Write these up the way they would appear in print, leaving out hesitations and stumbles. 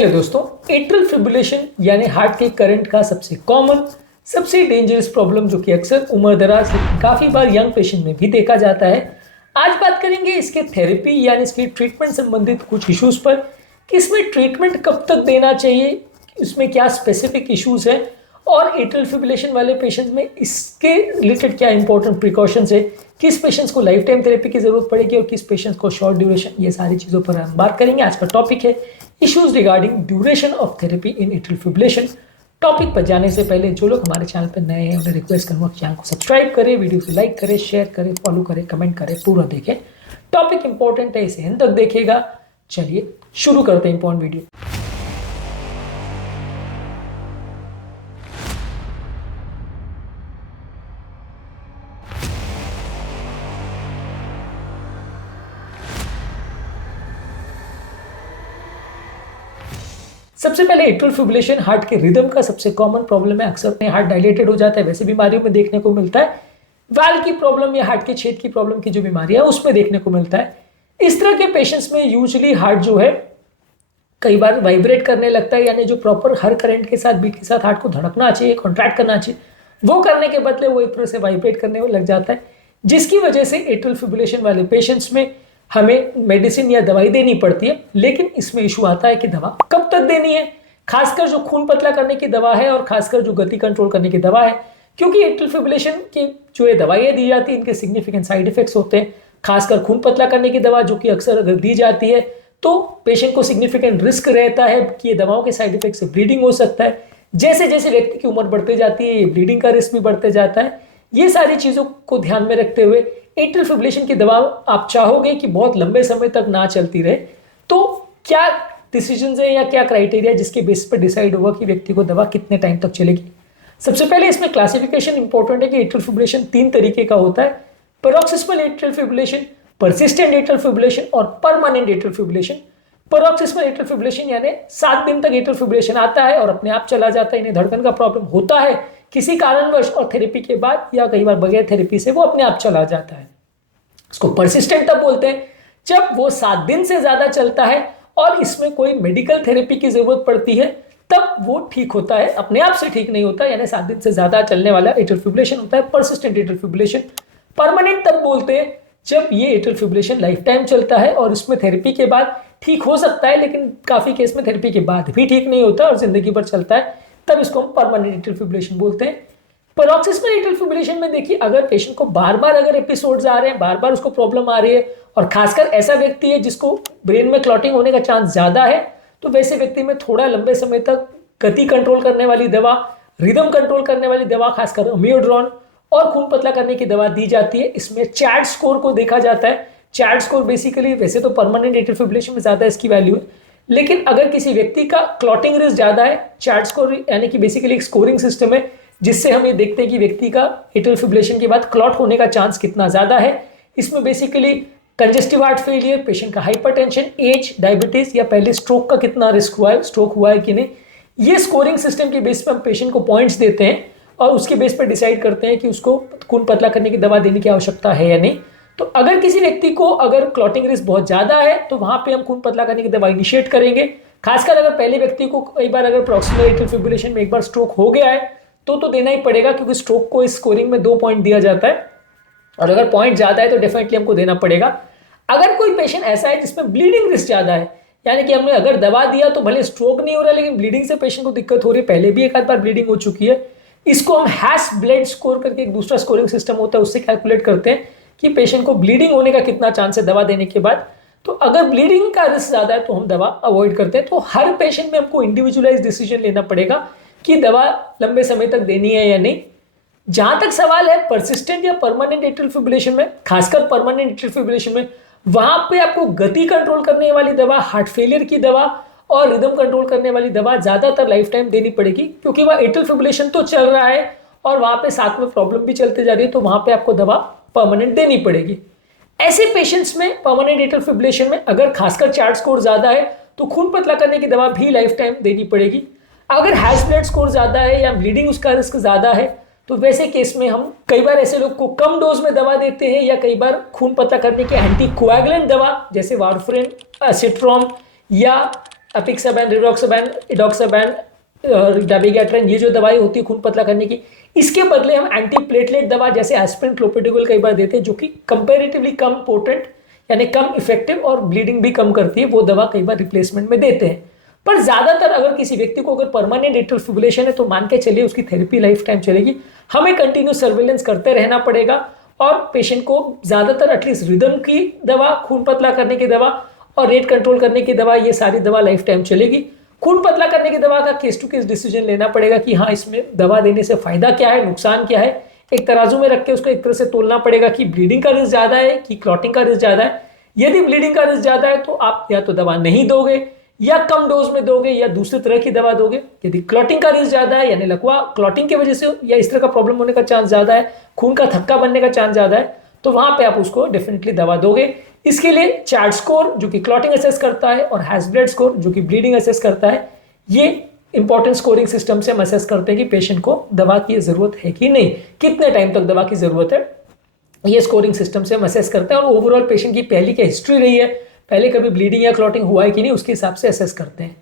चलिए दोस्तों, atrial fibrillation यानी हार्ट के करंट का सबसे कॉमन, सबसे डेंजरस प्रॉब्लम जो कि अक्सर उम्रदराज काफ़ी बार यंग पेशेंट में भी देखा जाता है। आज बात करेंगे इसके थेरेपी यानी इसकी ट्रीटमेंट संबंधित कुछ इश्यूज पर कि इसमें ट्रीटमेंट कब तक देना चाहिए, इसमें क्या स्पेसिफिक इश्यूज हैं और एट्रियल फिब्रिलेशन वाले पेशेंट्स में इसके रिलेटेड क्या इंपॉर्टेंट प्रिकॉशंस है, किस पेशेंट्स को लाइफ टाइम थेरेपी की जरूरत पड़ेगी और किस पेशेंट्स को शॉर्ट ड्यूरेशन, ये सारी चीज़ों पर हम बात करेंगे। आज का टॉपिक है issues regarding duration of therapy in atrial fibrillation. Topic पर जाने से पहले जो लोग हमारे चैनल पर नए हैं उन्हें रिक्वेस्ट करूँगा चैनल को सब्सक्राइब करें, वीडियो को लाइक करें, शेयर करें, फॉलो करें, कमेंट करें, पूरा देखें। टॉपिक इंपॉर्टेंट है, इसे एंड तक देखिएगा। चलिए शुरू करते हैं इंपॉर्टेंट वीडियो। सबसे पहले एट्रियल फिब्रिलेशन हार्ट के रिदम का सबसे कॉमन प्रॉब्लम है। अक्सर हार्ट डायलेटेड हो जाता है, वैसे बीमारियों में देखने को मिलता है। वाल्व की प्रॉब्लम या हार्ट के छेद की प्रॉब्लम की जो बीमारी है उसमें देखने को मिलता है। इस तरह के पेशेंट्स में यूजुअली हार्ट जो है कई बार वाइब्रेट करने लगता है, यानी जो प्रॉपर हर करंट के साथ बीट के साथ हार्ट को धड़कना चाहिए, कॉन्ट्रैक्ट करना चाहिए, वो करने के बदले वो एक तरह से वाइब्रेट करने में लग जाता है, जिसकी वजह से एट्रियल फिब्रिलेशन वाले पेशेंट्स में हमें मेडिसिन या दवाई देनी पड़ती है। लेकिन इसमें इशू आता है कि दवा कब तक देनी है, खासकर जो खून पतला करने की दवा है और खासकर जो गति कंट्रोल करने की दवा है, क्योंकि एट्रियल फिब्रिलेशन की जो ये दवाइयाँ दी जाती है इनके सिग्निफिकेंट साइड इफेक्ट्स होते हैं। खासकर खून पतला करने की दवा जो कि अक्सर अगर दी जाती है तो पेशेंट को सिग्निफिकेंट रिस्क रहता है कि ये दवाओं के साइड इफेक्ट से ब्लीडिंग हो सकता है। जैसे जैसे व्यक्ति की उम्र बढ़ते जाती है ये ब्लीडिंग का रिस्क भी बढ़ते जाता है। ये सारी चीज़ों को ध्यान में रखते हुए एट्रियल फिब्रिलेशन की दवा आप चाहोगे कि बहुत लंबे समय तक ना चलती रहे, तो क्या डिसीजन है या क्या क्राइटेरिया जिसके बेस पर डिसाइड होगा कि व्यक्ति को दवा कितने टाइम तक चलेगी। सबसे पहले इसमें क्लासिफिकेशन इंपॉर्टेंट है कि एट्रियल फिब्रिलेशन 3 तरीके का होता है: paroxysmal atrial fibrillation, persistent atrial fibrillation और permanent atrial fibrillation. Paroxysmal atrial fibrillation यानी 7 दिन तक एट्रियल फिब्रिलेशन आता है और अपने आप चला जाता है, इन्हें धड़कन का प्रॉब्लम होता है किसी कारणवश और थेरेपी के बाद या कई बार बगैर थेरेपी से वो अपने आप चला जाता है। इसको परसिस्टेंट तब बोलते हैं जब वो 7 दिन से ज्यादा चलता है और इसमें कोई मेडिकल थेरेपी की जरूरत पड़ती है, तब वो ठीक होता है, अपने आप से ठीक नहीं होता, यानी 7 दिन से ज्यादा चलने वाला एट्रियल फिब्रिलेशन होता है परसिस्टेंट एट्रियल फिब्रिलेशन। परमानेंट तब बोलते हैं जब ये एट्रियल फिब्रिलेशन लाइफ टाइम चलता है और इसमें थेरेपी के बाद ठीक हो सकता है, लेकिन काफी केस में थेरेपी के बाद भी ठीक नहीं होता और जिंदगी भर चलता है, तब इसको हम परमानेंट एट्रियल फिब्रिलेशन बोलते हैं। पैरोक्सिस्मल एट्रियल फिब्रिलेशन में देखिए, अगर पेशेंट को बार बार अगर एपिसोड्स आ रहे हैं, बार बार उसको प्रॉब्लम आ रही है और खासकर ऐसा व्यक्ति है जिसको ब्रेन में क्लॉटिंग होने का चांस ज्यादा है, तो वैसे व्यक्ति में थोड़ा लंबे समय तक गति कंट्रोल करने वाली दवा, रिदम कंट्रोल करने वाली दवा, खासकर अमियोड्रोन और खून पतला करने की दवा दी जाती है। इसमें चैड स्कोर को देखा जाता है। चैड स्कोर बेसिकली वैसे तो परमानेंट एट्रियल फिब्रिलेशन में ज्यादा इसकी वैल्यू है, लेकिन अगर किसी व्यक्ति का क्लॉटिंग रिस्क ज्यादा है, चैड स्कोर यानी कि बेसिकली एक स्कोरिंग सिस्टम है जिससे हम ये देखते हैं कि व्यक्ति का एट्रियल फिब्रिलेशन के बाद क्लॉट होने का चांस कितना ज्यादा है। इसमें basically congestive heart failure, patient का हाइपरटेंशन, एज, डायबिटीज या पहले स्ट्रोक का कितना रिस्क हुआ है, स्ट्रोक हुआ है कि नहीं, ये स्कोरिंग सिस्टम के बेस पर हम पेशेंट को पॉइंट्स देते हैं और उसके बेस पर डिसाइड करते हैं कि उसको खून पतला करने की दवा देने की आवश्यकता है या नहीं। तो अगर किसी व्यक्ति को अगर क्लॉटिंग रिस्क बहुत ज्यादा है तो वहां पे हम खून पतला करने की दवा इनिशिएट करेंगे। खासकर अगर पहले व्यक्ति को कई बार अगर प्रॉक्सिमल एट्रियल फिब्रिलेशन में एक बार स्ट्रोक हो गया है तो देना ही पड़ेगा, क्योंकि स्ट्रोक को इस स्कोरिंग में 2 पॉइंट दिया जाता है और अगर पॉइंट ज्यादा है तो डेफिनेटली हमको देना पड़ेगा। अगर कोई पेशेंट ऐसा है जिसमें ब्लीडिंग रिस्क ज्यादा है, यानी कि हमने अगर दवा दिया तो भले स्ट्रोक नहीं हो रहा लेकिन ब्लीडिंग से पेशेंट को दिक्कत हो रही है, पहले भी एक आध बार ब्लीडिंग हो चुकी है, इसको हम हैश ब्लड स्कोर करके एक दूसरा स्कोरिंग सिस्टम होता है उससे कैलकुलेट करते हैं कि पेशेंट को ब्लीडिंग होने का कितना चांस है दवा देने के बाद। तो अगर ब्लीडिंग का रिस्क ज्यादा है तो हम दवा अवॉइड करते हैं। तो हर पेशेंट में हमको इंडिविजुअलाइज डिसीजन लेना पड़ेगा कि दवा लंबे समय तक देनी है या नहीं। जहां तक सवाल है परसिस्टेंट या परमानेंट एट्रियल फिब्रिलेशन में, खासकर परमानेंट एट्रियल फिब्रिलेशन में, वहां पे आपको गति कंट्रोल करने वाली दवा, हार्ट फेलियर की दवा और रिदम कंट्रोल करने वाली दवा ज्यादातर लाइफ टाइम देनी पड़ेगी, क्योंकि वह एट्रियल फिब्रिलेशन तो चल रहा है और वहां पे साथ में प्रॉब्लम भी चलती जा रही है, तो वहां पे आपको दवा परमानेंट देनी पड़ेगी। ऐसे पेशेंट्स में परमानेंट एट्रियल फिब्रिलेशन में अगर खासकर चैड स्कोर ज्यादा है तो खून पतला करने की दवा भी लाइफ टाइम देनी पड़ेगी। अगर हैश ब्लड स्कोर ज्यादा है या ब्लीडिंग उसका रिस्क ज्यादा है तो वैसे केस में हम कई बार ऐसे लोग को कम डोज में दवा देते हैं या कई बार खून पतला करने के एंटी कोएगुलेंट दवा जैसे वारफरिन, एसिट्रोम या अपिक्साबैन, रिडॉक्साबैन, इडॉक्साबैन, डाबिगैट्रेन, ये जो दवाई होती है खून पतला करने की, इसके बदले हम एंटी प्लेटलेट दवा जैसे एस्पिरिन, क्लोपिडोग्रेल कई बार देते हैं, जो कि कंपैरेटिवली कम पोटेंट यानी कम इफेक्टिव और ब्लीडिंग भी कम करती है, वो दवा कई बार रिप्लेसमेंट में देते हैं। पर ज्यादातर अगर किसी व्यक्ति को अगर परमानेंट एट्रियल फिब्रिलेशन है तो मान के चलिए उसकी थेरेपी लाइफ टाइम चलेगी। हमें कंटिन्यू सर्वेलेंस करते रहना पड़ेगा और पेशेंट को ज्यादातर एटलीस्ट रिदम की दवा, खून पतला करने की दवा और रेट कंट्रोल करने की दवा, ये सारी दवा लाइफ टाइम चलेगी। खून पतला करने की दवा का केस टू केस डिसीजन लेना पड़ेगा कि हाँ इसमें दवा देने से फायदा क्या है, नुकसान क्या है। एक तराजू में रख के उसको एक तरह से तोलना पड़ेगा कि ब्लीडिंग का रिस्क ज्यादा है कि क्लॉटिंग का रिस्क ज्यादा है। यदि ब्लीडिंग का रिस्क ज्यादा है तो आप या तो दवा नहीं दोगे या कम डोज में दोगे या दूसरी तरह की दवा दोगे। यदि क्लॉटिंग का रिस्क ज्यादा है यानी लकवा क्लॉटिंग की वजह से या इस तरह का प्रॉब्लम होने का चांस ज्यादा है, खून का थक्का बनने का चांस ज्यादा है, तो वहां पे आप उसको डेफिनेटली दवा दोगे। इसके लिए चार्ट स्कोर जो कि क्लॉटिंग असेस करता है और हैसब्लेड स्कोर जो कि ब्लीडिंग असेस करता है, ये इंपॉर्टेंट स्कोरिंग सिस्टम से हम असेस करते हैं कि पेशेंट को दवा की जरूरत है कि नहीं, कितने टाइम तक दवा की जरूरत है, ये स्कोरिंग सिस्टम से हम असेस करते हैं। और ओवरऑल पेशेंट की पहले क्या हिस्ट्री रही है, पहले कभी ब्लीडिंग या क्लॉटिंग हुआ है कि नहीं, उसके हिसाब से असेस करते हैं।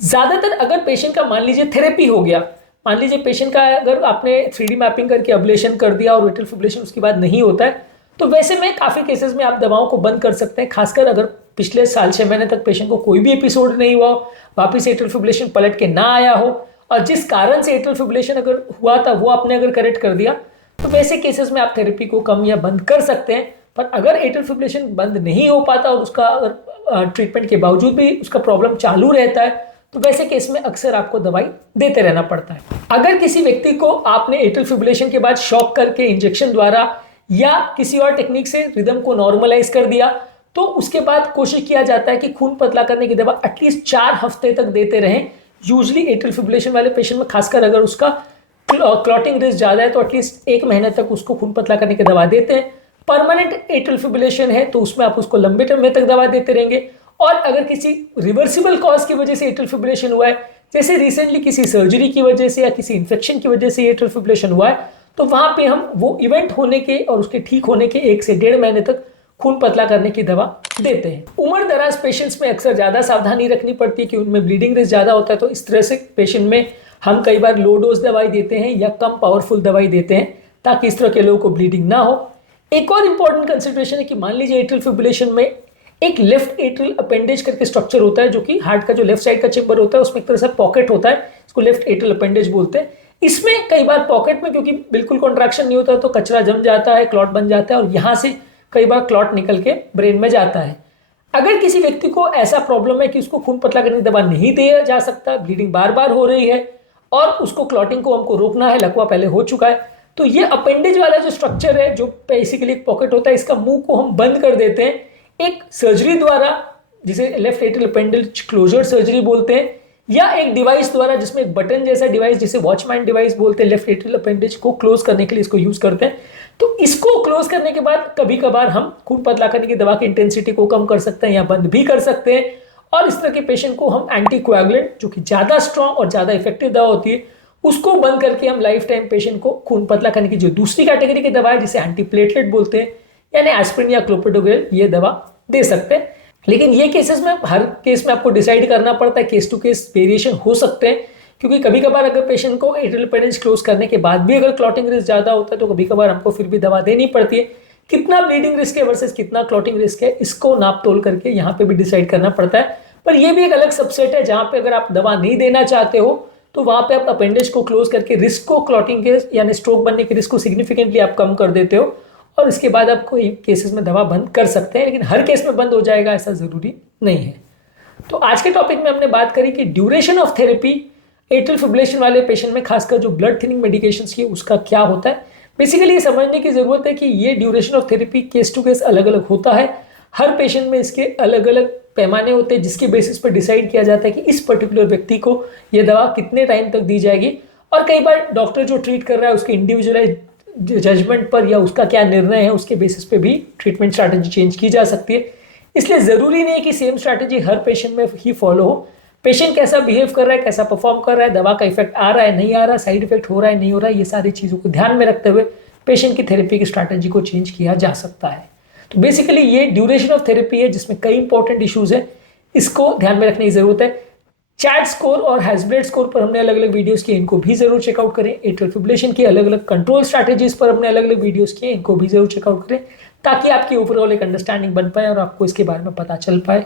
ज्यादातर अगर पेशेंट का मान लीजिए थेरेपी हो गया, मान लीजिए पेशेंट का अगर आपने 3D मैपिंग करके अब्लेशन कर दिया और एट्रियल फिब्रिलेशन उसके बाद नहीं होता है, तो वैसे में काफी केसेस में आप दवाओं को बंद कर सकते हैं। खासकर अगर पिछले साल 6 महीने तक पेशेंट को कोई भी एपिसोड नहीं हुआ हो, वापिस एट्रियल फिब्रिलेशन पलट के ना आया हो और जिस कारण से एट्रियल फिब्रिलेशन अगर हुआ था वो आपने अगर करेक्ट कर दिया, तो वैसे केसेस में आप थेरेपी को कम या बंद कर सकते हैं। पर अगर एट्रियल फिब्रिलेशन बंद नहीं हो पाता और उसका अगर ट्रीटमेंट के बावजूद भी उसका प्रॉब्लम चालू रहता है, तो वैसे केस में अक्सर आपको दवाई देते रहना पड़ता है। अगर किसी व्यक्ति को आपने एट्रियल फिब्रिलेशन के बाद शॉक करके इंजेक्शन द्वारा या किसी और टेक्निक से रिदम को नॉर्मलाइज कर दिया, तो उसके बाद कोशिश किया जाता है कि खून पतला करने की दवा एटलीस्ट 4 हफ्ते तक देते रहें। यूजली एट्रियल फिब्रिलेशन वाले पेशेंट में खासकर अगर उसका क्लॉटिंग रिस्क ज्यादा है तो एटलीस्ट 1 महीने तक उसको खून पतला करने की दवा देते हैं। परमानेंट एट्रियल फिब्रिलेशन है तो उसमें आप उसको लंबे समय तक दवा देते रहेंगे। और अगर किसी रिवर्सिबल कॉज की वजह से एट्रियल फिब्रिलेशन हुआ है, जैसे रिसेंटली किसी सर्जरी की वजह से या किसी इन्फेक्शन की वजह से एट्रियल फिब्रिलेशन हुआ है, तो वहां पे हम वो इवेंट होने के और उसके ठीक होने के 1 से 1.5 महीने तक खून पतला करने की दवा देते हैं। उम्र दराज पेशेंट्स में अक्सर ज्यादा सावधानी रखनी पड़ती है कि उनमें ब्लीडिंग रिस्क ज्यादा होता है, तो इस तरह से पेशेंट में हम कई बार लो डोज दवाई देते हैं या कम पावरफुल दवाई देते हैं ताकि इस तरह के लोगों को ब्लीडिंग ना हो। एक और इंपॉर्टेंट कंसिडरेशन है कि मान लीजिए एट्रियल फिब्रिलेशन में एक लेफ्ट एट्रियल अपेंडेज करके स्ट्रक्चर होता है, जो कि हार्ट का जो लेफ्ट साइड का चेंबर होता है उसमें एक तरह से पॉकेट होता है, इसको लेफ्ट एट्रियल अपेंडेज बोलते हैं। इसमें कई बार पॉकेट में क्योंकि बिल्कुल कॉन्ट्रैक्शन नहीं होता तो कचरा जम जाता है, क्लॉट बन जाता है और यहाँ से कई बार क्लॉट निकल के ब्रेन में जाता है। अगर किसी व्यक्ति को ऐसा प्रॉब्लम है कि उसको खून पतला करने की दवा नहीं दिया जा सकता, ब्लीडिंग बार बार हो रही है और उसको क्लॉटिंग को हमको रोकना है, लकवा पहले हो चुका है, तो ये अपेंडेज वाला जो स्ट्रक्चर है जो बेसिकली एक पॉकेट होता है, इसका मुंह को हम बंद कर देते हैं एक सर्जरी द्वारा, जिसे left atrial appendage closure surgery बोलते हैं, या एक डिवाइस द्वारा जिसमें एक बटन जैसा डिवाइस जिसे वॉचमैन डिवाइस बोलते हैं, लेफ्ट एट्रियल अपेंडेज को क्लोज करने के लिए इसको यूज करते हैं। तो इसको क्लोज करने के बाद कभी कभार हम खून पतला करने की दवा की इंटेंसिटी को कम कर सकते हैं या बंद भी कर सकते हैं। और इस तरह के पेशेंट को हम एंटीकोएगुलेंट जो कि ज्यादा स्ट्रॉन्ग और ज्यादा इफेक्टिव दवा होती है उसको बंद करके हम लाइफ टाइम पेशेंट को खून पतला करने की जो दूसरी कैटेगरी की दवा है जिसे एंटीप्लेटलेट बोलते हैं यानी एस्पिरिन या क्लोपिडोग्रेल, ये दवा दे सकते हैं। लेकिन ये केसेस में हर केस में आपको डिसाइड करना पड़ता है, केस टू केस वेरिएशन हो सकते हैं, क्योंकि कभी कभार अगर पेशेंट को एट्रियल अपेंडेज क्लोज करने के बाद भी अगर क्लॉटिंग रिस्क ज्यादा होता है तो कभी कभार हमको फिर भी दवा देनी पड़ती है। कितना ब्लीडिंग रिस्क है वर्सेस कितना क्लॉटिंग रिस्क है, इसको नाप तोल करके यहाँ पे भी डिसाइड करना पड़ता है। पर यह भी एक अलग सबसेट है जहां पे अगर आप दवा नहीं देना चाहते हो तो वहां पे आप अपेंडेज को क्लोज करके रिस्क को, क्लॉटिंग के यानी स्ट्रोक बनने के रिस्क को सिग्निफिकेंटली आप कम कर देते हो और इसके बाद आप कोई केसेस में दवा बंद कर सकते हैं, लेकिन हर केस में बंद हो जाएगा ऐसा जरूरी नहीं है। तो आज के टॉपिक में हमने बात करी कि duration of therapy atrial fibrillation वाले पेशेंट में, खासकर जो ब्लड थिनिंग मेडिकेशंस की, उसका क्या होता है। बेसिकली ये समझने की जरूरत है कि ये duration of therapy case to case अलग अलग होता है। हर पेशेंट में इसके अलग अलग पैमाने होते हैं जिसके बेसिस पर डिसाइड किया जाता है कि इस पर्टिकुलर व्यक्ति को ये दवा कितने टाइम तक दी जाएगी। और कई बार डॉक्टर जो ट्रीट कर रहा है उसके इंडिविजुअलाइज जजमेंट पर या उसका क्या निर्णय है उसके बेसिस पे भी ट्रीटमेंट स्ट्रैटेजी चेंज की जा सकती है। इसलिए जरूरी नहीं है कि सेम स्ट्रैटेजी हर पेशेंट में ही फॉलो हो। पेशेंट कैसा बिहेव कर रहा है, कैसा परफॉर्म कर रहा है, दवा का इफेक्ट आ रहा है नहीं आ रहा, साइड इफेक्ट हो रहा है नहीं हो रहा है, ये सारी चीज़ों को ध्यान में रखते हुए पेशेंट की थेरेपी की स्ट्रैटेजी को चेंज किया जा सकता है। तो बेसिकली ये ड्यूरेशन ऑफ थेरेपी है जिसमें कई इंपॉर्टेंट इश्यूज हैं। इसको ध्यान में रखने की जरूरत है। चैट स्कोर और हैजब्रेड स्कोर पर हमने अलग अलग वीडियोस किए, इनको भी जरूर चेकआउट करें। एट्रियल फिब्रिलेशन की अलग अलग कंट्रोल स्ट्रैटेजीज पर हमने अलग अलग वीडियोस किए, इनको भी जरूर चेकआउट करें, ताकि आपकी ओवरऑल एक अंडरस्टैंडिंग बन पाए और आपको इसके बारे में पता चल पाए।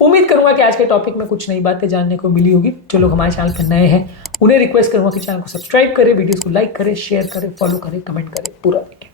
उम्मीद करूंगा कि आज के टॉपिक में कुछ नई बातें जानने को मिली होगी। जो लोग हमारे चैनल पर नए हैं उन्हें रिक्वेस्ट करूंगा कि चैनल को सब्सक्राइब करें, वीडियोस को लाइक करें, शेयर करें, फॉलो करें, कमेंट करें, पूरा देखें।